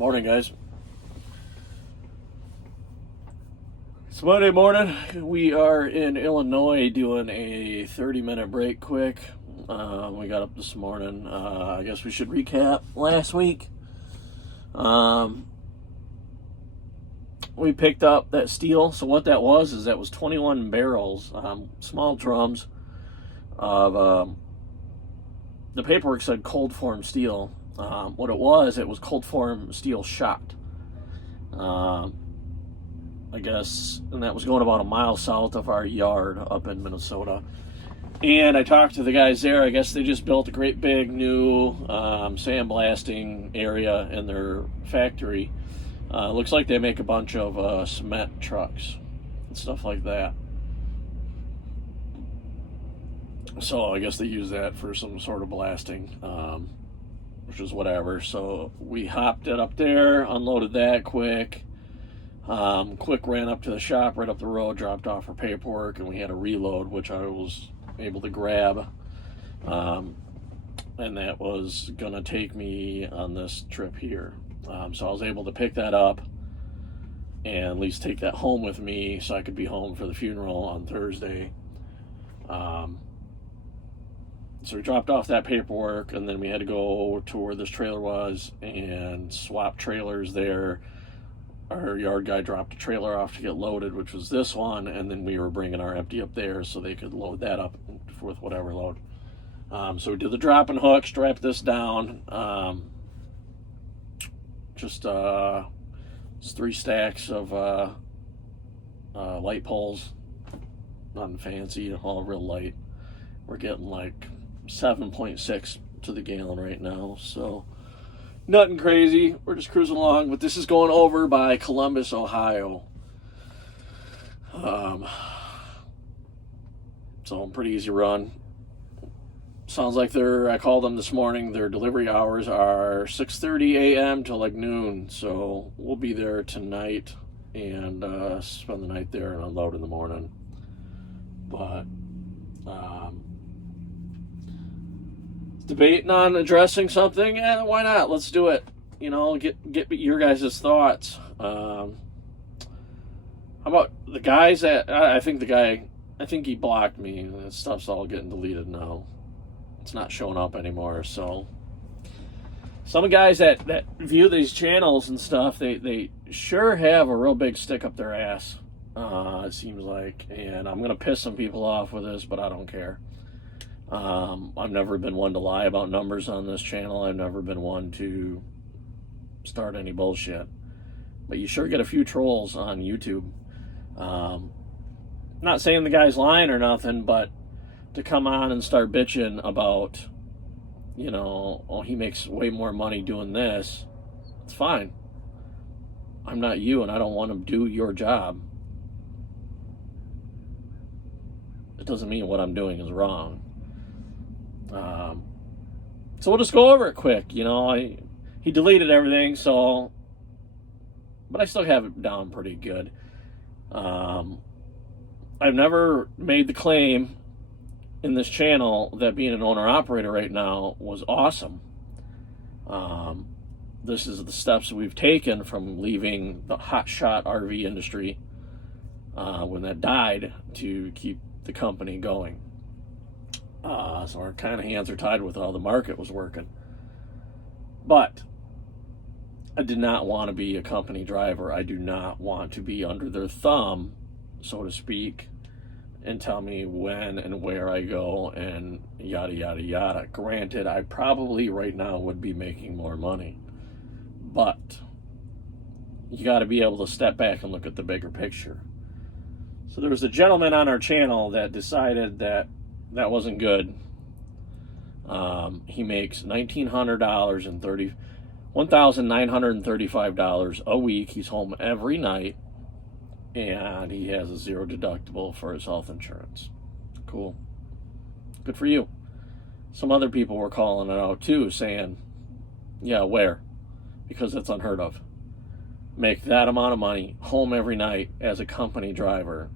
Morning, guys. It's Monday morning. We are in Illinois doing a 30-minute break quick. We got up this morning. I guess we should recap last week. We picked up that steel. So what that was is that was 21 barrels, small drums of the paperwork said cold form steel. What it was cold form steel shot. I guess, and that was going about a mile south of our yard up in Minnesota. And I talked to the guys there. I guess they just built a great big new sandblasting area in their factory. Looks like they make a bunch of cement trucks and stuff like that. So I guess they use that for some sort of blasting, which is whatever. So we hopped it up there, unloaded that quick. Quick ran up to the shop right up the road, dropped off her paperwork, and we had a reload, which I was able to grab. And that was going to take me on this trip here. So I was able to pick that up and at least take that home with me so I could be home for the funeral on Thursday. So we dropped off that paperwork, and then we had to go to where this trailer was and swap trailers there. Our yard guy dropped a trailer off to get loaded, which was this one, and then we were bringing our empty up there so they could load that up with whatever load. So we did the drop and hook, strapped this down. Just 3 stacks of light poles, nothing fancy, all real light. We're getting like 7.6 to the gallon right now, so nothing crazy. We're just cruising along, but this is going over by Columbus, Ohio. So pretty easy run. Sounds like I called them this morning, their delivery hours are 6:30 a.m. till like noon, so we'll be there tonight and spend the night there and unload in the morning. But debating on addressing something, why not? Let's do it. Get your guys' thoughts. How about the guys that I think he blocked me. That stuff's all getting deleted now. It's not showing up anymore. So some guys that view these channels and stuff, they sure have a real big stick up their ass. It seems like, and I'm gonna piss some people off with this, but I don't care. I've never been one to lie about numbers on this channel. I've never been one to start any bullshit. But you sure get a few trolls on YouTube. Not saying the guy's lying or nothing, but to come on and start bitching about, he makes way more money doing this, it's fine. I'm not you, and I don't want to do your job. It doesn't mean what I'm doing is wrong. So we'll just go over it quick. He deleted everything, but I still have it down pretty good. I've never made the claim in this channel that being an owner-operator right now was awesome. This is the steps we've taken from leaving the hotshot RV industry when that died to keep the company going. So our kind of hands are tied with how the market was working. But I did not want to be a company driver. I do not want to be under their thumb, so to speak, and tell me when and where I go and yada, yada, yada. Granted, I probably right now would be making more money. But you got to be able to step back and look at the bigger picture. So there was a gentleman on our channel that decided that wasn't good. He makes $1,935 a week. He's home every night, and he has a 0 deductible for his health insurance. Cool. Good for you. Some other people were calling it out too, saying, yeah, where? Because that's unheard of. Make that amount of money, home every night as a company driver.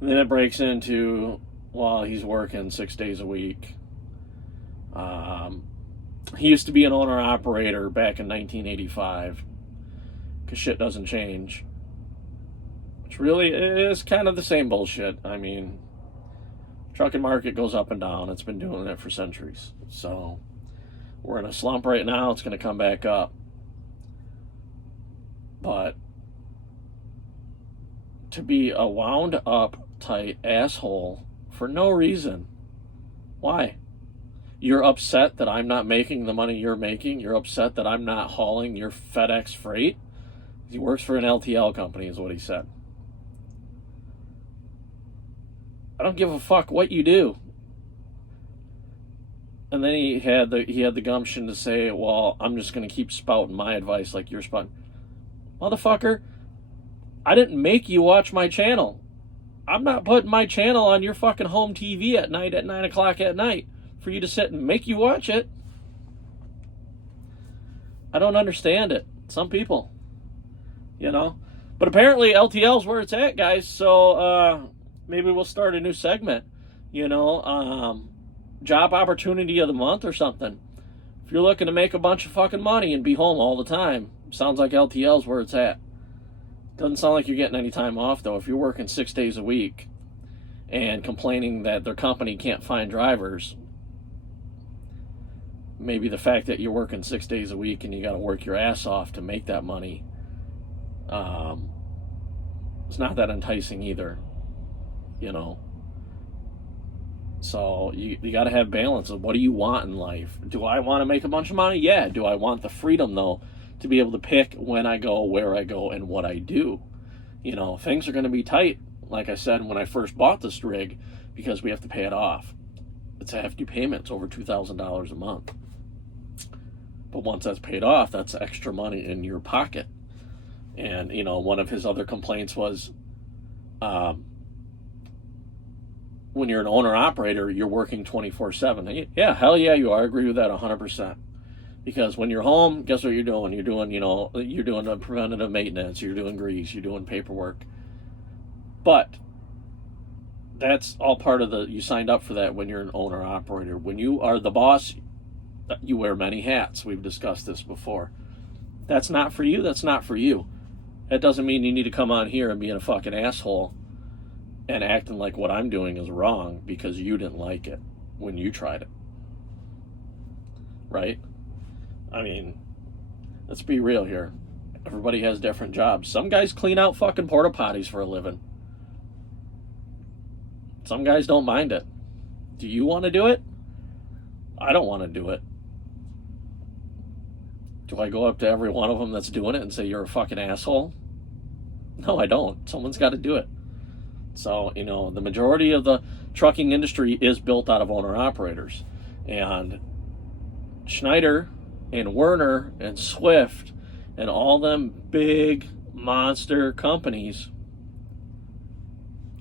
And then it breaks into, well, he's working 6 days a week. He used to be an owner-operator back in 1985, because shit doesn't change. Which really is kind of the same bullshit. I mean, trucking market goes up and down. It's been doing that for centuries. So we're in a slump right now. It's going to come back up. But to be a wound up tight asshole for no reason. Why? You're upset that I'm not making the money you're making? You're upset that I'm not hauling your FedEx freight? He works for an LTL company is what he said. I don't give a fuck what you do. And then he had the gumption to say, well, I'm just going to keep spouting my advice like you're spouting. Motherfucker, I didn't make you watch my channel. I'm not putting my channel on your fucking home TV at night at 9 o'clock at night for you to sit and make you watch it. I don't understand it. Some people, you know. But apparently LTL's where it's at, guys. So maybe we'll start a new segment, you know, job opportunity of the month or something. If you're looking to make a bunch of fucking money and be home all the time, sounds like LTL's where it's at. Doesn't sound like you're getting any time off, though. If you're working 6 days a week and complaining that their company can't find drivers, maybe the fact that you're working 6 days a week and you got to work your ass off to make that money, it's not that enticing either, you know. So you got to have balance of what do you want in life. Do I want to make a bunch of money? Yeah. Do I want the freedom, though, to be able to pick when I go, where I go, and what I do? You know, things are going to be tight, like I said when I first bought this rig, because we have to pay it off. It's a hefty payment. It's over $2,000 a month. But once that's paid off, that's extra money in your pocket. And, you know, one of his other complaints was, when you're an owner-operator, you're working 24/7. Yeah, hell yeah, you are. I agree with that 100%. Because when you're home, guess what you're doing? You're doing, you know, you're doing a preventative maintenance, you're doing grease, you're doing paperwork. But that's all part of you signed up for that when you're an owner-operator. When you are the boss, you wear many hats. We've discussed this before. That's not for you, that's not for you. That doesn't mean you need to come on here and be a fucking asshole and acting like what I'm doing is wrong because you didn't like it when you tried it. Right? I mean, let's be real here. Everybody has different jobs. Some guys clean out fucking porta potties for a living. Some guys don't mind it. Do you want to do it? I don't want to do it. Do I go up to every one of them that's doing it and say, you're a fucking asshole? No, I don't. Someone's got to do it. So, you know, the majority of the trucking industry is built out of owner-operators. And Schneider and Werner and Swift and all them big monster companies,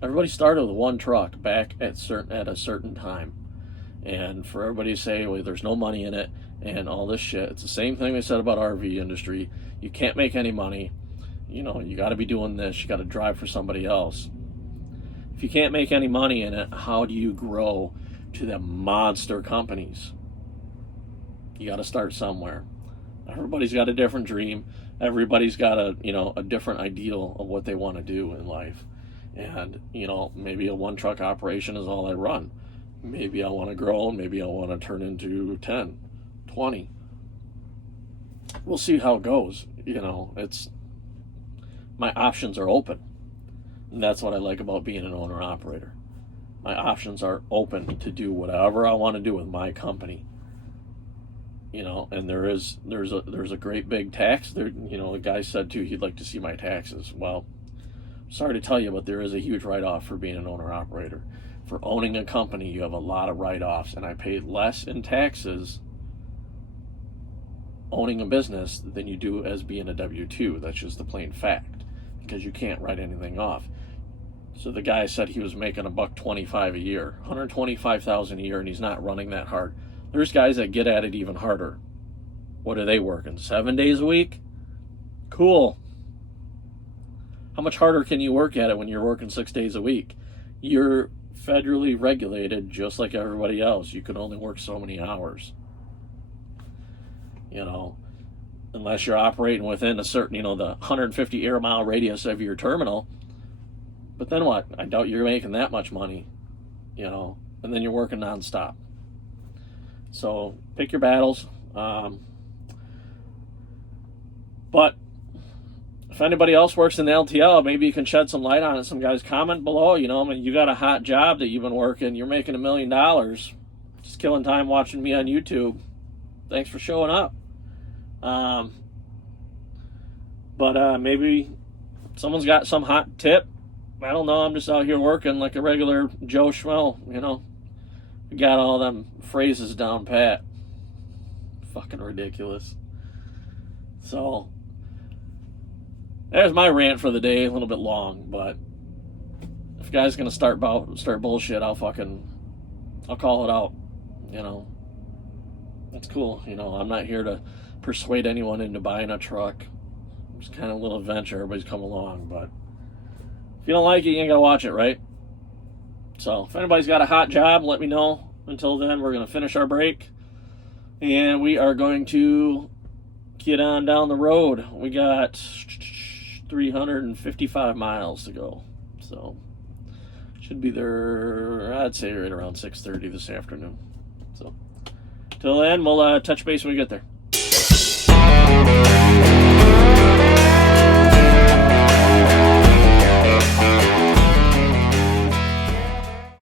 everybody started with one truck back at a certain time. And for everybody to say, well, there's no money in it and all this shit, it's the same thing they said about RV industry. You can't make any money. You know, you got to be doing this. You got to drive for somebody else. If you can't make any money in it, how do you grow to the monster companies? You got to start somewhere. Everybody's got a different dream. Everybody's got a different ideal of what they want to do in life. And, you know, maybe a one truck operation is all I run. Maybe I want to grow, and maybe I want to turn into 10, 20. We'll see how it goes. You know, my options are open. And that's what I like about being an owner-operator. My options are open to do whatever I want to do with my company. You know, and there's a great big tax. There, you know, the guy said too he'd like to see my taxes. Well, sorry to tell you, but there is a huge write-off for being an owner-operator. For owning a company, you have a lot of write-offs, and I paid less in taxes owning a business than you do as being a W-2. That's just the plain fact, because you can't write anything off. So the guy said he was making $125 a year, $125,000 a year, and he's not running that hard. There's guys that get at it even harder. What are they working? 7 days a week? Cool. How much harder can you work at it when you're working 6 days a week? You're federally regulated just like everybody else. You can only work so many hours. you know, unless you're operating within a certain, the 150 air mile radius of your terminal. But then what? I doubt you're making that much money, and then you're working nonstop. So pick your battles. But if anybody else works in the LTL, maybe you can shed some light on it. Some guys comment below, you got a hot job that you've been working. You're making $1 million. Just killing time watching me on YouTube. Thanks for showing up. But maybe someone's got some hot tip. I don't know. I'm just out here working like a regular Joe Schmo, We got all them phrases down pat. Fucking ridiculous. So, there's my rant for the day. A little bit long, but if a guy's gonna start bullshit, I'll call it out. It's cool. I'm not here to persuade anyone into buying a truck. It's kind of a little adventure. Everybody's come along, but if you don't like it, you ain't gotta watch it, right? So if anybody's got a hot job, let me know. Until then, we're gonna finish our break, and we are going to get on down the road. We got 355 miles to go, so should be there, I'd say, right around 6:30 this afternoon. So till then, we'll touch base when we get there.